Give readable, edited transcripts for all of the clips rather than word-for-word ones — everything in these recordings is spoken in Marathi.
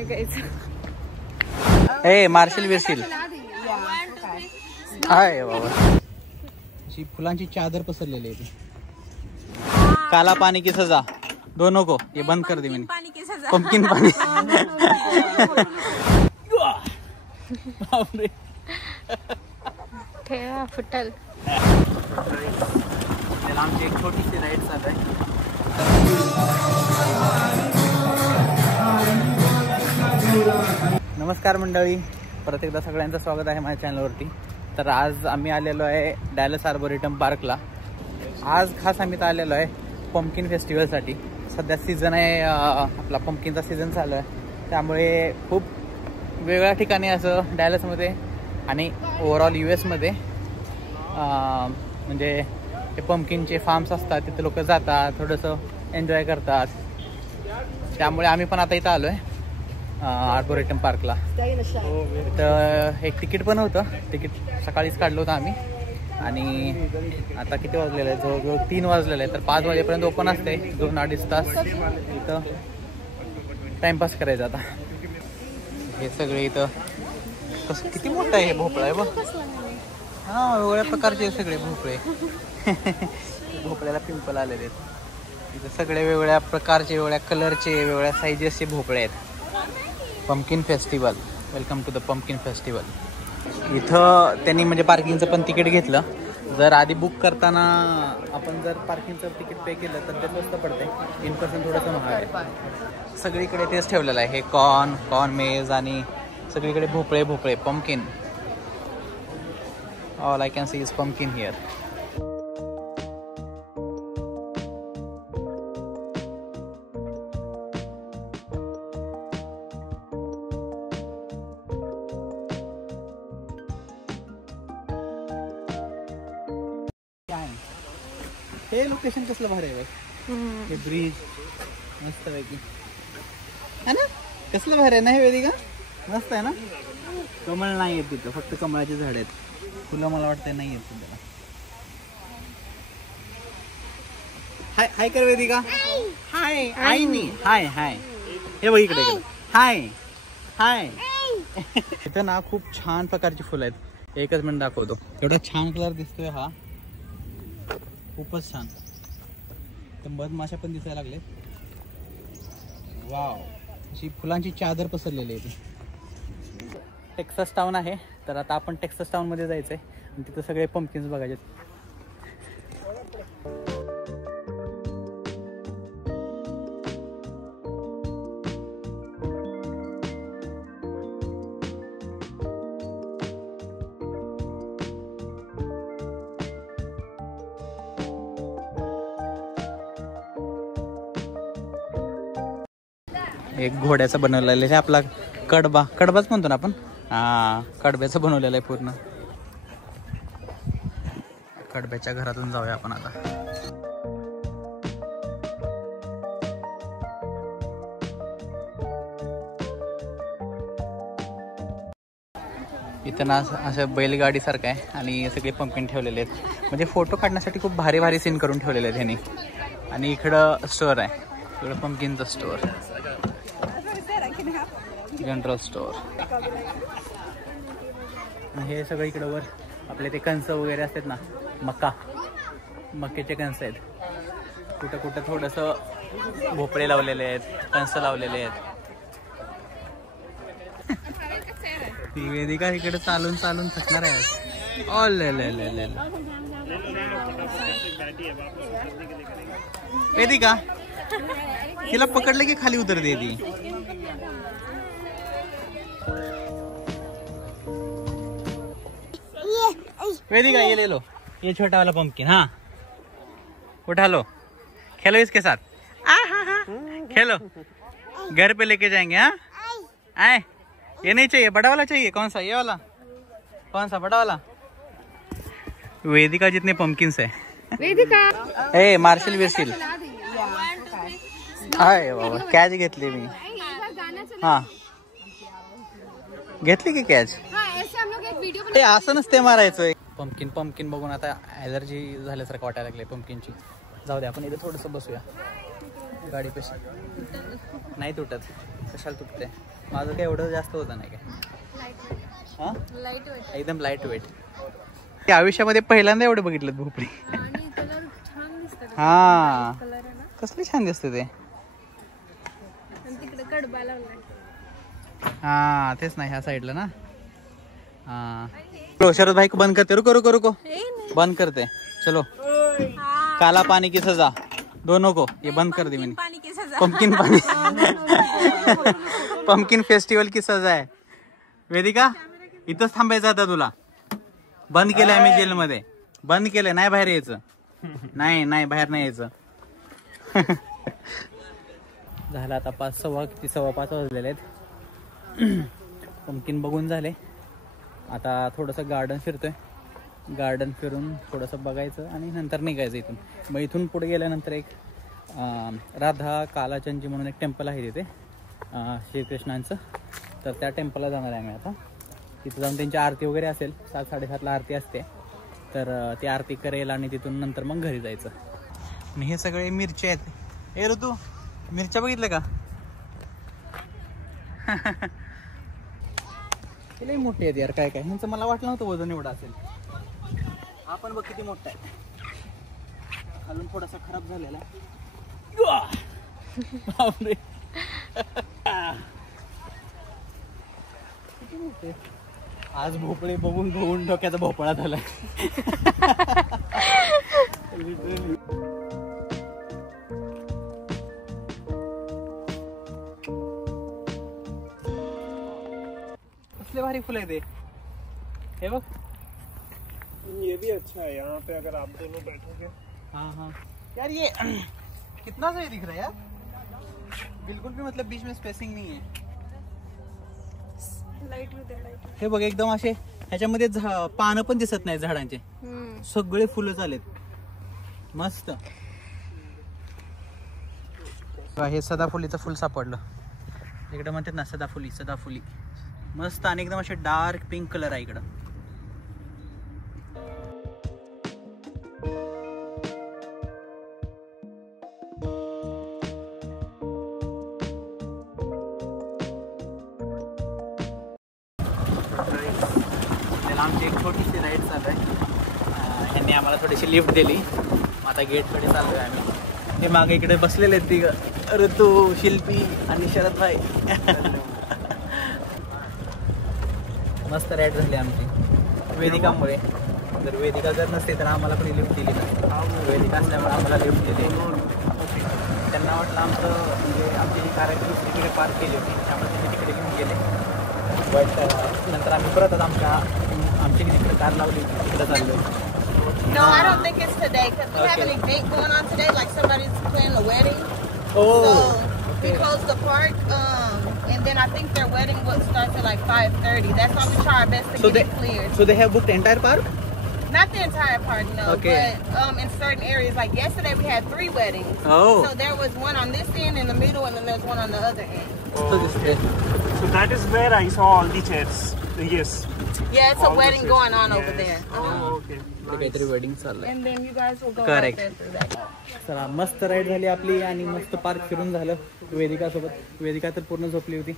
एन्जॉय करायचं. ए मार्शल बिरशील हाय बाबा. अशी फुलांची चादर पसरलेली आहे ती. काला पानी की सजा दोनों को ये बंद कर दी मैंने. पंपकिन पानी. ठेवा फुटल. आमची एक छोटीशी राईड चालू आहे. नमस्कार मंडळी, परत एकदा सगळ्यांचं स्वागत आहे माझ्या चॅनलवरती. तर आज आम्ही आलेलो आहे डॅलस आर्बोरेटम पार्कला. आज खास आम्ही आलेलो आहे पंपकिन फेस्टिवलसाठी. सध्या सीझन आहे आपला पंपकिनचा सीझन चालू आहे, त्यामुळे खूप वेगळ्या ठिकाणी असं डॅलसमध्ये आणि ओव्हरऑल US मध्ये म्हणजे ते पंपकिनचे फार्म्स असतात, तिथे लोक जातात, थोडंसं एन्जॉय करतात. त्यामुळे आम्ही पण आता इथं आलो आहे आर्बोरेटम पार्कला. तर एक तिकीट पण होतं, तिकीट सकाळीच काढलं होतं आम्ही. आणि आता किती वाजलेलं आहे, जवळजवळ 3 वाजलेलं आहे. तर 5 वाजेपर्यंत ओपन असते, 2-2.5 तास इथं टाइमपास करायचा. आता हे सगळे इथं कसं किती मोठं आहे, हे भोपळा आहे बघ. हां, वेगवेगळ्या प्रकारचे सगळे भोपळे. भोपळ्याला पिंपल आलेले आहेत. इथं सगळे वेगवेगळ्या प्रकारचे, वेगवेगळ्या कलरचे, वेगवेगळ्या साईजेसचे भोपळे आहेत. Pumpkin festival, welcome to the pumpkin festival. इथं त्यांनी म्हणजे पार्किंगचं पण तिकीट घेतलं. जर आधी बुक करताना आपण जर पार्किंगचं तिकीट पे केलं तर ते स्वस्त पडते. इन पर्सन थोडंसं महाग आहे. सगळीकडे तेच ठेवलेलं आहे, हे कॉर्न मेज आणि सगळीकडे भोपळे pumpkin. All I can see is pumpkin here. हे लोकेशन कसलं भारी आहे बघ. हे ब्रिज मस्त पैकी है ना, कसलं भारी आहे ना हे वेदिका. मस्त आहे ना. कमळ नाही आहेत तिथं, फक्त कमळाची झाड आहेत. फुलं मला वाटतं नाही आहेत सध्या. हाय हाय कर वेदिका. हाय आईनी हाय हाय. हे बघ इकडे हाय हाय. इथं ना खूप छान प्रकारची फुलं आहेत. एकच मिनिट दाखवतो. एवढा छान कलर दिसतोय हा, खूपच छान. तर मधमाशा पण दिसायला लागले. वाव, अशी फुलांची चादर पसरलेली आहे. टेक्सास टाउन आहे. तर आता आपण टेक्सास टाउन मध्ये जायचंय आणि तिथं सगळे पंपकिन्स बघायचे. एक घोड्याचा बनवलेला आहे आपला कडबाच म्हणतो ना आपण. हा, कडब्याचं बनवलेलं आहे पूर्ण. कडब्याच्या घरातून जाऊया आपण आता. इथं ना असं बैलगाडी सारखं आहे आणि सगळे पंपकिन ठेवलेले आहेत. म्हणजे फोटो काढण्यासाठी खूप भारी भारी सीन करून ठेवलेले आहेत ह्यांनी. आणि इकडं स्टोअर आहे, इकडं पंपकिनचं स्टोअर, जनरल स्टोअर. हे सगळं इकडं वर आपले ते कणस वगैरे असतात ना, मक्याचे कणस आहेत. कुठं कुठं थोडंसं भोपळे लावलेले आहेत, कणस लावलेले आहेत. ती वेदिका इकडे चालून थकणार आहे. वेदिका तिला पकडलं की खाली उतरते ती. वेदिका ये ले लो, ये छोटा वाला पंपकिन. हाँ, उठा लो, खेलो इसके साथ. खेलो, घर पे लेके जाएंगे. हाँ आए. ये नहीं चाहिए, बड़ा वाला चाहिए. कौन सा, ये वाला? कौन सा, बड़ा वाला? वेदिका जितने पंपकिन्स है. वेदिका ए मार्शल बिरशील हाय बाबा. कॅच घेतली मी. हा, घेतली की कॅच. ते असं नसते मारायचं. पंपकिन बघून आता ॲलर्जी झाल्यासारखं वाटायला लागले पंपकिनची. जाऊ दे, आपण इथे थोडंसं बसूया गाडी पेशी. नाही तुटत. कशाला तुटते? माझं काय एवढं जास्त होतं नाही काय. हां एकदम लाईट वेट. ते आयुष्यामध्ये पहिल्यांदा एवढं बघितलं भोपळी. हा कसली छान दिसते ते. हा तेच नाही ह्या साईडला ना. हा शरद भाई को बंद करते. रुको रुको रुको बंद करते. चलो काला पानी की सजा दोनों को ये बंद कर दी मैंने. पंपकिन पानी पंपकिन फेस्टिवल की सजा आहे. वेदिका इथंच थांबायचं आता तुला. बंद केलंय आम्ही जेलमध्ये. बंद केलंय. नाही बाहेर यायचं. नाही नाही बाहेर नाही यायचं. झालं आता 5:15 वाजलेले आहेत. पंपकिन बघून झाले. आता थोडंसं गार्डन फिरतोय. गार्डन फिरून थोडंसं बघायचं आणि नंतर निघायचं इथून. मग इथून पुढे गेल्यानंतर एक राधा कालाचंदजी म्हणून एक टेम्पल आहे तिथे श्रीकृष्णांचं. तर त्या टेम्पलला जाणार आहे आम्ही आता. तिथं जाऊन त्यांची आरती वगैरे असेल. 7-7:30ला आरती असते. तर ती आरती करेल आणि तिथून नंतर मग घरी जायचं. आणि हे सगळे मिरच्या आहेत. हे ऋतू मिरच्या बघितलं का? लई मोठी आहेत यार. काय काय ह्यांचं मला वाटलं नव्हतं वजन एवढं असेल. हा पण बघ किती मोठा आहे. खालून थोडासा खराब झालेला आहे. आज भोपळे बघून बघून डोक्याचा भोपळा झाला. कसले भारी फुल आहे ते. हे बघ ये भी अच्छा है. यहाँ पे अगर आप दोनों बैठोगे. हाँ हाँ यार ये कितना सही दिख रहा है यार. बिल्कुल भी मतलब बीच में स्पेसिंग नहीं है. हे बघ एकदम असे ह्याच्यामध्ये पानं पण दिसत नाही झाडांचे. सगळे फुलं झालेत मस्त. हे सदाफुलीचं फुल सापडलं. इकडे म्हणतात ना सदाफुली. सदाफुली मस्त आणि एकदम असे डार्क पिंक कलर आहे इकडं. आमची एक छोटीशी राईड चालू आहे. यांनी आम्हाला थोडीशी लिफ्ट दिली. आता गेटकडे चाललो आहे आम्ही. हे मागे इकडे बसलेले आहेत ती ऋतू, शिल्पी आणि शरद भाई. मस्त राईड झाली आमची वेदिकामुळे. जर वेदिका जर नसते तर आम्हाला कोणी लिफ्ट दिली नाही. वेदिका असल्यामुळे आम्हाला लिफ्ट दिली. त्यांना वाटलं आमचं म्हणजे आमची जी कार तिकडे पार्क केली होती त्यामुळे त्यांनी तिकडे घेऊन गेले. बट नंतर आम्ही परत आमची तिकडे कार लावली तिकडे चाललो. No, I don't think it's today because we have an event going on today, like somebody's planning a wedding. Oh, so okay. we closed the park, and then I think their wedding starts at like 5:30. That's why we try our best to get it cleared. So they have booked the entire park? Not the entire park, no. Okay. But in certain areas, like yesterday, we had 3 weddings. Oh. So there was one on this end, in the middle, and then there's one on the other end. So that is where I saw all the chairs. Yes. Yeah, it's a wedding going on over there. Oh, okay. काहीतरी वेडिंग चाललंय. And then you guys will go Correct. right there through that. चला मस्त राईड झाली आपली आणि मस्त पार्क फिरून झालं वेदिका सोबत. वेदिका तर पूर्ण झोपली होती.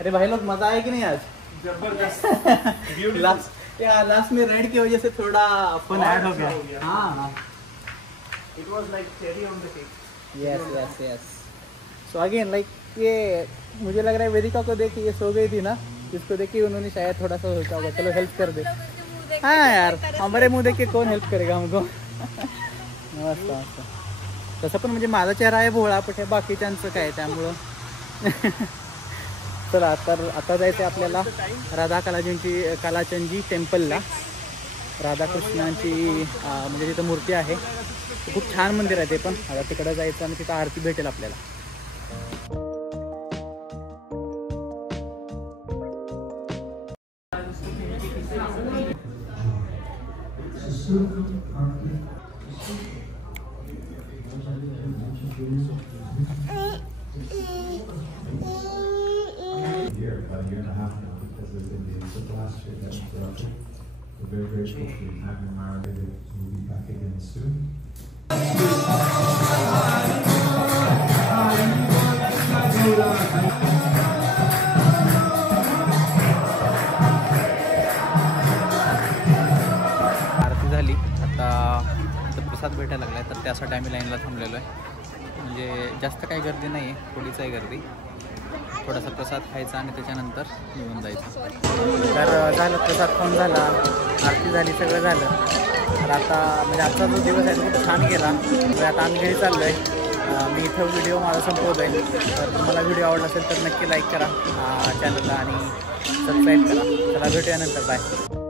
अरे भाई लोग मजा आया कि नहीं आज? जबरदस्त. लास्ट में राइड की वजह से थोड़ा फन ऐड हो गया. हाँ It was like cherry on the cake. Yes. So again like ये मुझे लग रहा है वेदिका को देख के ये सो गई थी ना. इसको देख के उन्होंने शायद थोड़ा सा सोचा होगा चलो हेल्प कर दे. हाँ यार हमारे मुंह देख के कौन हेल्प करेगा हमको. मस्त मस्त. तसं पण म्हणजे माझा चेहरा आहे भोळा पण हे बाकीच्यांचं काय त्यामुळं. चला तर आता जायचं आपल्याला राधा कालाचंदजी टेम्पलला. राधाकृष्णांची म्हणजे तिथं मूर्ती आहे. खूप छान मंदिर आहे ते पण. आता तिकडं जायचं आणि तिथं आरती भेटेल आपल्याला. Here, about a year and a half now, because of the last year that interruption. We're very grateful for having Mara. We'll be back again soon. Thank you. प्रसाद भेटायला लागला आहे, तर त्यासाठी आम्ही लाईनला थांबलेलो आहे. म्हणजे जास्त काही गर्दी नाही आहे, थोडीच आहे गर्दी. थोडासा प्रसाद खायचा आणि त्याच्यानंतर निघून जायचं. तर झालं, प्रसाद खाऊन झाला, आरती झाली, सगळं झालं. तर आता म्हणजे आजचा जो दिवस आहे तो खूप छान गेला. तर आता आम्ही घरी चाललो आहे. मी इथं व्हिडिओ माझा संपवतो आहे. तर तुम्हाला व्हिडिओ आवडला असेल तर नक्की लाईक करा चॅनलला आणि सबस्क्राईब करा. चला भेटूया नंतर, बाय.